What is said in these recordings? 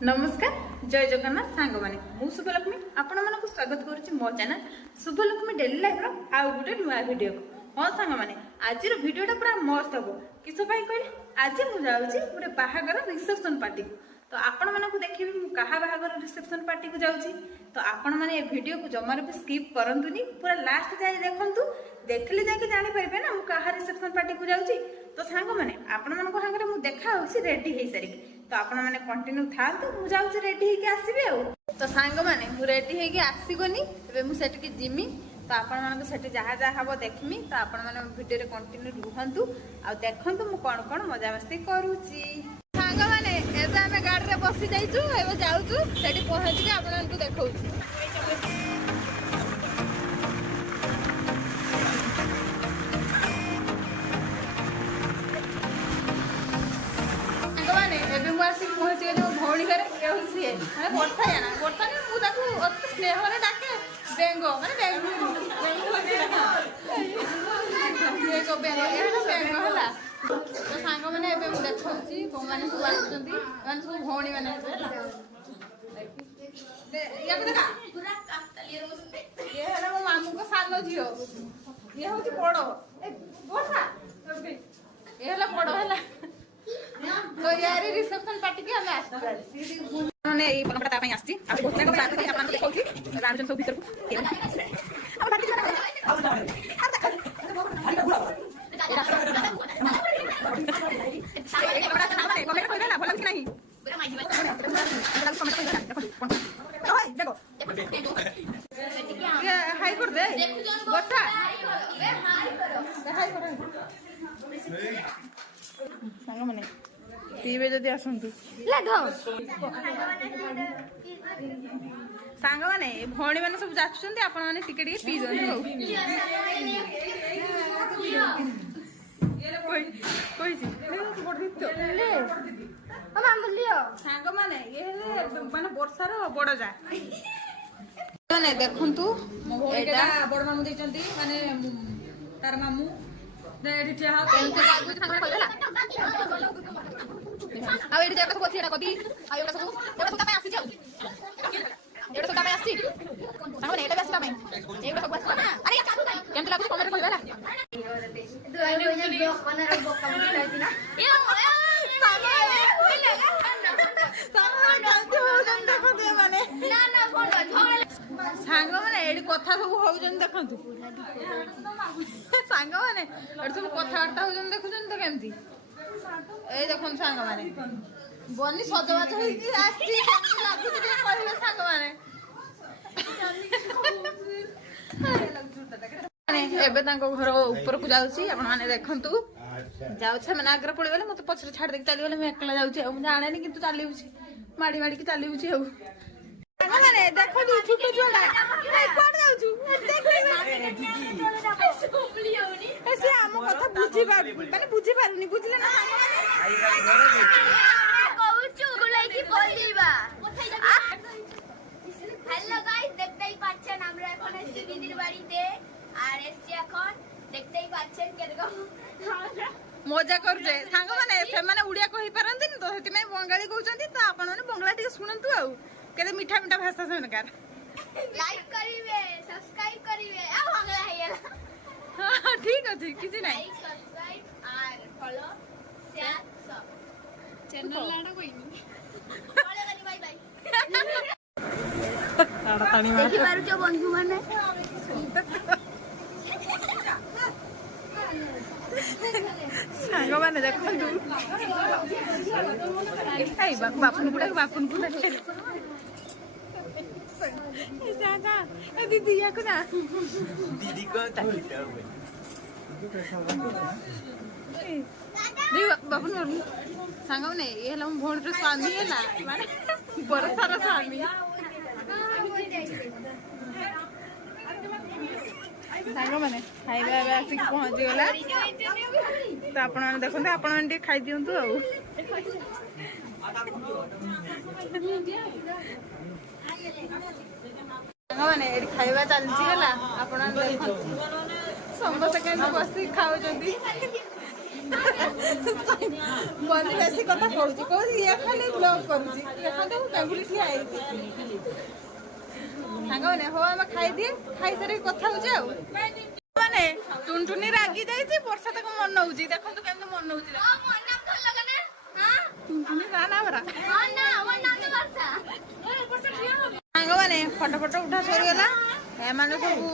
नमस्कार जय जगन्नाथ सांग माने मु शुभलक्ष्मी आपण मानक स्वागत करुच्ची मो चैनल शुभलक्ष्मी डेली लाइफ आउ गोटे नुआ वीडियो को हाँ सांग माने आज वीडियोटा पूरा मस्त हम किस कहले आज मुझे गोटे बाहागर रिसेप्शन पार्टी तो आपण मानक देखी क्या बाहागर रिसेप्शन पार्टी को जाऊँगी तो आपण मैंने ये वीडियो को जमार भी स्किप करंतुनी पूरा लास्ट जाए देखंतु देखले जाके जानी परिबे ना मु कहा रिसेप्शन पार्टी को जाऊँगी तो सांग माने आपण मानक हांगरे मु देखा होसी रेडी हे सारी तो आपण मैंने कंटिन्यू था तो मु जाऊँ रेडी होके आसबे आ तो सांग माने मु रेडी होके आसीगनी एबे मु सेट की जिमी तो आपण मानक सेट जहाँ जहाँ हम देखमी तो आपण माने वीडियो रे कंटिन्यू रुहंतु आ देखंतु मु कोन कोन मजा मस्ती करूची सांग माने एबे हमें गाड़ी रे बसी जाइछु एबे जाउछु सेठी पहुंच के आपण मानक देखौछु पहुंच गए भौणी घर सी वर्षा है ना वर्षा नहीं मुझे स्नेह डाके बेंग माने बेंग है तो सांग मैंने देखा कौ मैंने सब आस सब भौणी मैंने ये है मो मामू को सान झील ये हूँ बड़ वर्षा ये बड़ है तो यार रिसेप्शन पार्टी के हमें आसी माने ए परंपरा ता पई आसी आ बहुत को बात करके आपन देखौची रामचंद्र सब भीतर को हम पार्टी हाय कर दे गोटा हाय कर सांग माने पीबे जदि आसंतु सांग माने भौणी माने सब जाचुंती आपण माने टिके टिके पी दो कोई जी बड़ दित्तो ले हम आम लियो सांग माने ये माने वर्षार बड़ जा माने देखंतु एटा बड़ मामू दैचंती माने तार मामू रेडी ठिया हो केनते लागु सांग कहला आ एडी जाका सब अछि एटा कदी आ एटा सब पे आसी जाऊ एटा सब पे आसी सांग ने एटा बेस पे एटा सब आसी अरे केनते लागु कमेंट कहला दो आई ब्लॉक बना रे ब्लॉक कमेंट लाइती ना सांग माने एडी कथा सब होउजन देखंतु सांग माने एडी सब कथावार्ता होउजन देखुजन तो केमती ए देखन सांग माने बनी सजवाज होई आसी केमती लागु जे कहले सांग माने एबे तांको घर ऊपर को जाउची आपण माने देखंतु जाउछ माने आग्र पड़ी गले मते पछरे छाड़ देक चली गले मैं एकला जाउची हम जाने नहीं किंतु चाली होची माडी माडी की चाली होची हो माने देखो तू छोटो छोड़ा ए पड़ जाउछु सोमली होनी ऐसे हम कथा बुझी पार माने बुझी पारुनी बुझले ना कहूछु गुलाई की बोलबा हेलो गाइस देखतेই পাচ্ছেন আমরা এখন এসেছি দিদির বাড়িতে আর এসছি এখন দেখতেই পাচ্ছেন কিরকম মজা করছে সাঙ্গ মানে সেমানে উড়িয়া কই পারন্তিনি তো সেতিমে বঙ্গালী কହୁଛନ୍ତି তো आपण মানে বঙ্গলা টিকে শুনন্তু আউ কেতে মিঠা মিঠা ভাষা শুনकार লাইক করিবে সাবস্ক্রাইব করিবে আ বঙ্গলা হেলা हां ठीक আছে কিছু নাই লাইক সাবস্ক্রাইব আর ফলো শেয়ার সব চ্যানেল লাড়া কইনি ফলো করি বাই বাই তাড়াতাড়ি মার দেখি পারুছ বন্ধু মানে सांग माने देखंतु खाई बापुन गुडा जा जा ए दीदी या को ना दीदी को ताकिता हुए दी बापुन मरु सांग माने ए हला भोण रे स्वामी है ना माने बरसार स्वामी सांग माने खाइबा बा आसी पहुंच गेला तो आपण माने देखंते आपण माने खाई दियंतु आ सांग माने एडी खाइबा चलची गेला आपण माने देखंतु समस्त केन बसी खाउ जंती ମନେ ବେଶୀ କଥା କହୁଛି କହୁଛି ଇଏ ଖାଲି ବ୍ଲଗ୍ କରୁଛି ଦେଖନ୍ତୁ ମୁଁ ବେଙ୍ଗୁଲି ଠିଆ ହେଇଛି ସାଙ୍ଗମାନେ ହଉ ଆମେ ଖାଇଦିଏ ଖାଇସାରିକି କଥା ହଉଛି ଆଉ ମାନେ ଟୁନଟୁନି ରାଗି ଯାଇଛି ବର୍ଷା ତାକୁ ମନଉଛି ଦେଖନ୍ତୁ କେମିତି ମନଉଛି ଟୁନଟୁନି ନା ନା ପରା ସାଙ୍ଗମାନେ ଫଟୋ ଫଟୋ ଉଠା ସରିଗଲା ଏମାନେ ସବୁ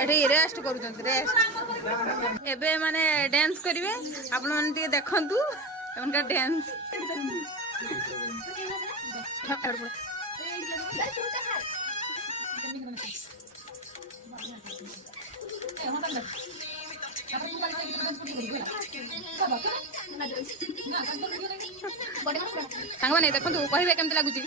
ଏଠି ରେଷ୍ଟ କରୁଛନ୍ତି ରେଷ୍ଟ ଏବେ ମାନେ ଡ୍ୟାନ୍ସ କରିବେ ଆପଣ ମାନେ ଟିକେ ଦେଖନ୍ତୁ ଏମାନକା ଡ୍ୟାନ୍ସ ସାଙ୍ଗମାନେ ଦେଖନ୍ତୁ କହିବେ କେମିତି ଲାଗୁଛି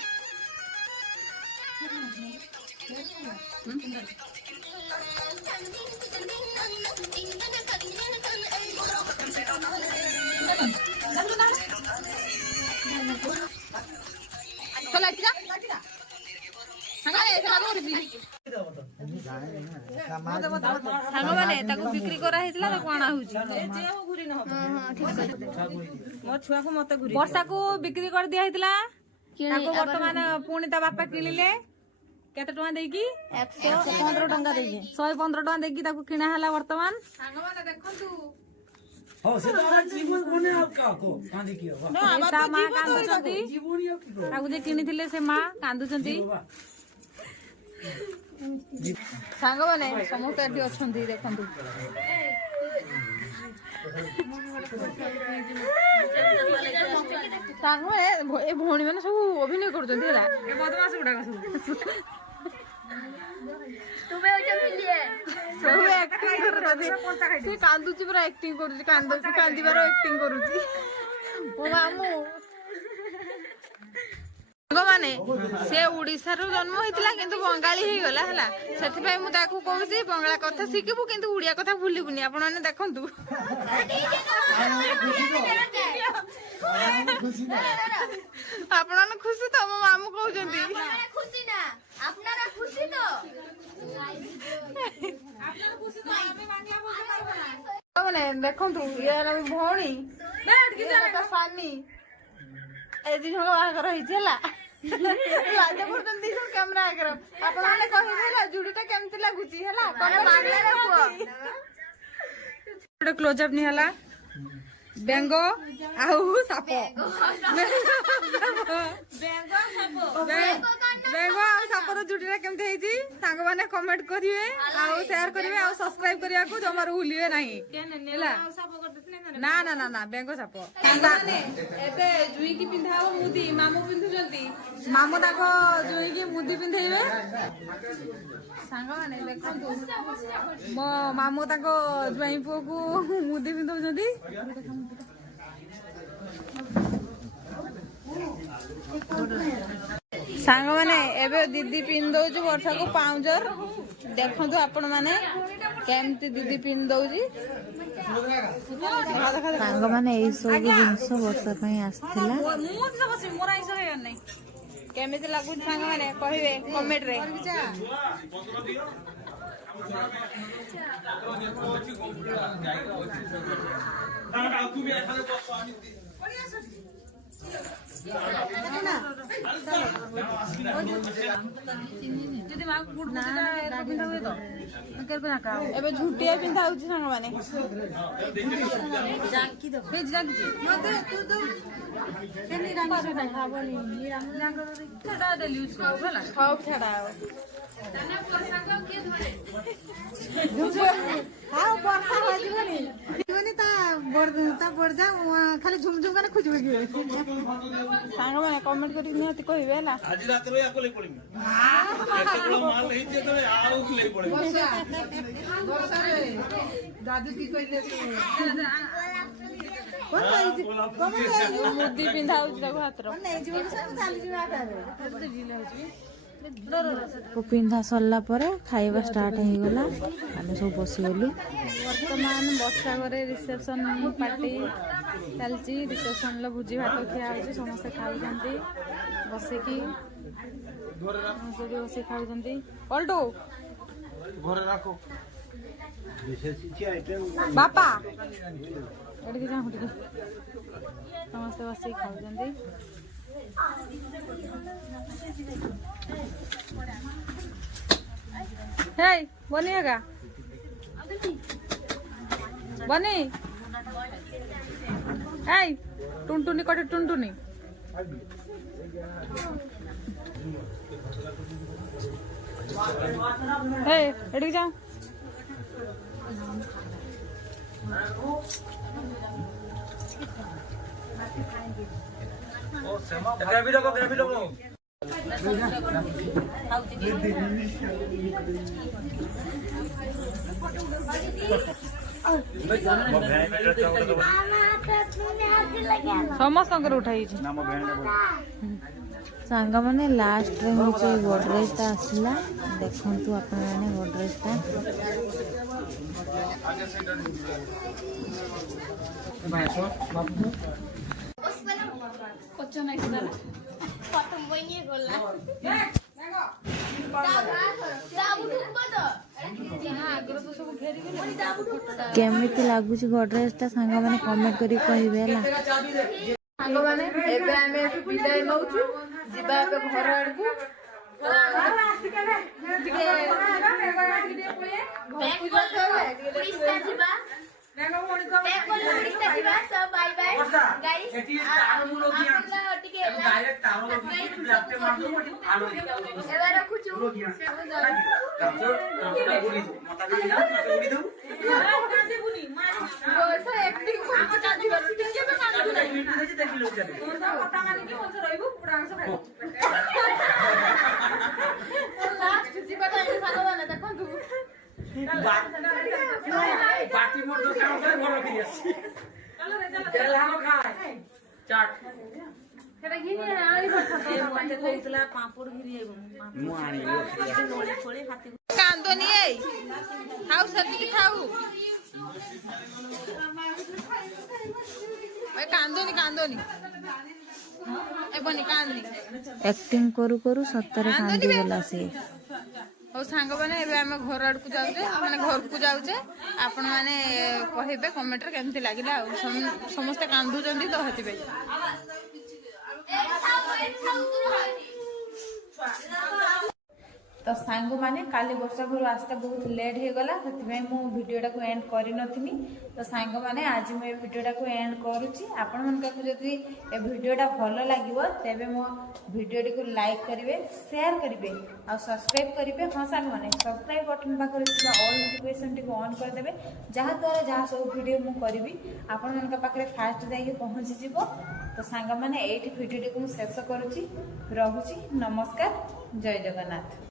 ସାଙ୍ଗମାନେ ତାକୁ ବିକ୍ରି କରାହେଇଥିଲା ତାକୁ ଅଣା ହଉଛି ବର୍ଷାକୁ ବିକ୍ରି କରିଦିଆ ହେଇଥିଲା ତାକୁ ବର୍ତ୍ତମାନ ପୁଣି ତା ବାପା କିଣିଲେ କେତେ ଟଙ୍କା ଦେଇକି 115 ଟଙ୍କା ଦେଇକି 115 ଟଙ୍କା ଦେଇକି ତାକୁ କିଣା ହେଲା ବର୍ତ୍ତମାନ ସାଙ୍ଗମାନେ ଦେଖନ୍ତୁ ତା ମା କାନ୍ଦୁଛନ୍ତି ତାକୁ ଯେ କିଣିଥିଲେ ସେ ମା କାନ୍ଦୁଛନ୍ତି ସାଙ୍ଗମାନେ ସମସ୍ତେ ଏଠି ଅଛନ୍ତି ଦେଖନ୍ତୁ ସାଙ୍ଗମାନେ ଏ ଭଉଣୀ ମାନେ ସବୁ ଅଭିନୟ କରୁଛନ୍ତି ହେଲା ବଦମାସ ଗୁଡାକ ସବୁ ସେ କାନ୍ଦୁଛି ପୁରା ଆକ୍ଟିଂ କରୁଛି କାନ୍ଦିବାର ଆକ୍ଟିଂ କରୁଛି ମୋ ମାମୁଁ ସାଙ୍ଗମାନେ ସେ ଓଡିଶାରୁ ଜନ୍ମ ହେଇଥିଲା କିନ୍ତୁ ବଙ୍ଗାଳୀ ହେଇଗଲା ହେଲା ସେଥିପାଇଁ ମୁଁ ତାକୁ କହୁଛି ବଙ୍ଗଳା କଥା ଶିଖିବୁ କିନ୍ତୁ ଓଡିଆ କଥା ଭୁଲିବୁନି ଆପଣ ମାନେ ଦେଖନ୍ତୁ ଆପଣ ମାନେ ଖୁସି ତ ମୋ ମାମୁଁ କହୁଛନ୍ତି ଦେଖନ୍ତୁ ଇଏ ହେଲା ଭଉଣୀ ସ୍ୱାମୀ ଏ ଦି ଜଣ ବାହାଘର ହେଇଛି ହେଲା ଲାଜ କରୁଛନ୍ତି ଦି ଜଣ କ୍ୟାମେରା ଆଗରେ ଆପଣ ମାନେ କହିବେ ହେଲା ଜୁଡିଟା କେମିତି ଲାଗୁଛି ହେଲା ଗୋଟେ କ୍ଲୋଜ ଅପ୍ ନିଆ ହେଲା ବେଙ୍ଗ ଆଉ ସାପ ବେଙ୍ଗ ଆଉ ସାପର ଜୁଟିଟା କେମିତି ହେଇଛି ସାଙ୍ଗମାନେ କମେଣ୍ଟ କରିବେ ଆଉ ସେୟାର କରିବେ ଆଉ ସବସ୍କ୍ରାଇବ କରିବାକୁ ଜମାରୁ ଭୁଲିବେ ନାହିଁ ହେଲା ନା ନା ନା ନା ବେଙ୍ଗ ସାପ ଏବେ ଜୁଇଁକି ପିନ୍ଧା ହବ ମୁଦି ମାମୁଁ ପିନ୍ଧୁଛନ୍ତି ମାମୁଁ ତାଙ୍କ ଜୁଇଁକି ମୁଦି ପିନ୍ଧେଇବେ ସାଙ୍ଗମାନେ ଦେଖନ୍ତୁ ମୋ ମାମୁଁ ତାଙ୍କ ଜ୍ୱାଇଁ ପୁଅକୁ ମୁଦି ପିନ୍ଧଉଛନ୍ତି ସାଙ୍ଗମାନେ ଏବେ ଦିଦି ପିନ୍ଧଉଛି ବର୍ଷାକୁ ପାଉଁଜର ଦେଖନ୍ତୁ ଆପଣ ମାନେ କେମିତି ଦିଦି ପିନ୍ଧଉଛି ସାଙ୍ଗମାନେ ଏଇ ସବୁ ଜିନିଷ ବର୍ଷା ପାଇଁ ଆସିଥିଲା କେମିତି ଲାଗୁଛି ସାଙ୍ଗମାନେ କହିବେ କମେଣ୍ଟରେ ଏବେ ଝୁଟିଆ ପିନ୍ଧା ହଉଛି ସାଙ୍ଗମାନେ ଖାଲି ଝୁମଝୁମ ମାନେ ଖୋଜିବ କି ସାଙ୍ଗମାନେ କମେଣ୍ଟ କରିକି ନିହାତି କହିବେ ହେଲା ଆଜି ରାତିରେ ୟାକୁ ଲେଇ ପଡିବି କେତେବେଳେ ମାଲ ହେଇଛି ଯେତେବେଳେ ଆଉ ଲେଇ ପଡିବି ଦାଦୁ କି କହିଲେ ମୁଦି ପିନ୍ଧା ହଉଛି ତାକୁ ହାତର ପିନ୍ଧା ସରିଲା ପରେ ଖାଇବା ଷ୍ଟାର୍ଟ ହେଇଗଲା ଆମେ ସବୁ ବସିଗଲୁ ବର୍ତ୍ତମାନ ବର୍ଷା ଘରେ ରିସେପସନ ପାର୍ଟି ଚାଲିଛି ରିସେପସନର ଭୋଜି ଭାତ ଖିଆ ହଉଛି ସମସ୍ତେ ଖାଉଛନ୍ତି ବସିକି ସେଠି ବସିକି ଖାଉଛନ୍ତି ପଲଟୁ ଘରେ ରାଖ ବାପା ଏଠିକି ଯାଉ ଟିକେ ସମସ୍ତେ ବସିକି ଖାଉଛନ୍ତି। ହେଇ ବନି ଏକା ବନି এই টুনটুনি কটে টুনটুনি এই এদিকে যাও ସମସ୍ତଙ୍କର ଉଠାଇଛି ସାଙ୍ଗମାନେ ଲାଷ୍ଟରେ ହେଉଛି ଗଡରେଜଟା ଆସିଲା। ଦେଖନ୍ତୁ ଆପଣମାନେ ଗଡରେଜଟା କେମିତି ଲାଗୁଛି ଗଡରେଜଟା ସାଙ୍ଗମାନେ କମେଣ୍ଟ କରି କହିବେ ହେଲା। ସାଙ୍ଗମାନେ ଏବେ ଆମେ ଏଠୁ ବିଦାୟ ନଉଛୁ, ଯିବା ଏବେ ଘର ଆଡକୁ। କାନ୍ଦନି ଥାଉ ସେତିକି ଥାଉ, କାନ୍ଦନି କାନ୍ଦନି ଏବନି କାନ୍ଦନି। ଆକ୍ଟିଂ କରୁ କରୁ ସତରେ କାନ୍ଦିଗଲା ସେ। ହଉ ସାଙ୍ଗମାନେ ଏବେ ଆମେ ଘର ଆଡକୁ ଯାଉଛେ, ମାନେ ଘରକୁ ଯାଉଛେ। ଆପଣ ମାନେ କହିବେ କମେଣ୍ଟରେ କେମିତି ଲାଗିଲା। ଆଉ ସମସ୍ତେ କାନ୍ଦୁଛନ୍ତି ତ ସେଥିପାଇଁ। ତ ସାଙ୍ଗମାନେ କାଲି ବର୍ଷା ଘରୁ ଆସିତେ ବହୁତ ଲେଟ୍ ହେଇଗଲା, ସେଥିପାଇଁ ମୁଁ ଭିଡ଼ିଓଟାକୁ ଏଣ୍ଡ କରିନଥିଲି। ତ ସାଙ୍ଗମାନେ ଆଜି ମୁଁ ଏ ଭିଡ଼ିଓଟାକୁ ଏଣ୍ଡ କରୁଛି। ଆପଣମାନଙ୍କୁ ଯଦି ଏ ଭିଡ଼ିଓଟା ଭଲ ଲାଗିବ ତେବେ ମୋ ଭିଡ଼ିଓଟିକୁ ଲାଇକ୍ କରିବେ, ସେୟାର କରିବେ ଆଉ ସବସ୍କ୍ରାଇବ୍ କରିବେ। ହଁ ସାଙ୍ଗମାନେ ସବସ୍କ୍ରାଇବ୍ ବଟନ୍ ପାଖରେ ଥିବା ଅଲ୍ ନୋଟିଫିକେସନ୍ଟିକୁ ଅନ୍ କରିଦେବେ, ଯାହାଦ୍ୱାରା ଯାହା ସବୁ ଭିଡ଼ିଓ ମୁଁ କରିବି ଆପଣମାନଙ୍କ ପାଖରେ ଫାଷ୍ଟ ଯାଇକି ପହଞ୍ଚିଯିବ। ତ ସାଙ୍ଗମାନେ ଏଇଠି ଭିଡ଼ିଓଟିକୁ ମୁଁ ଶେଷ କରୁଛି। ରହୁଛି, ନମସ୍କାର, ଜୟ ଜଗନ୍ନାଥ।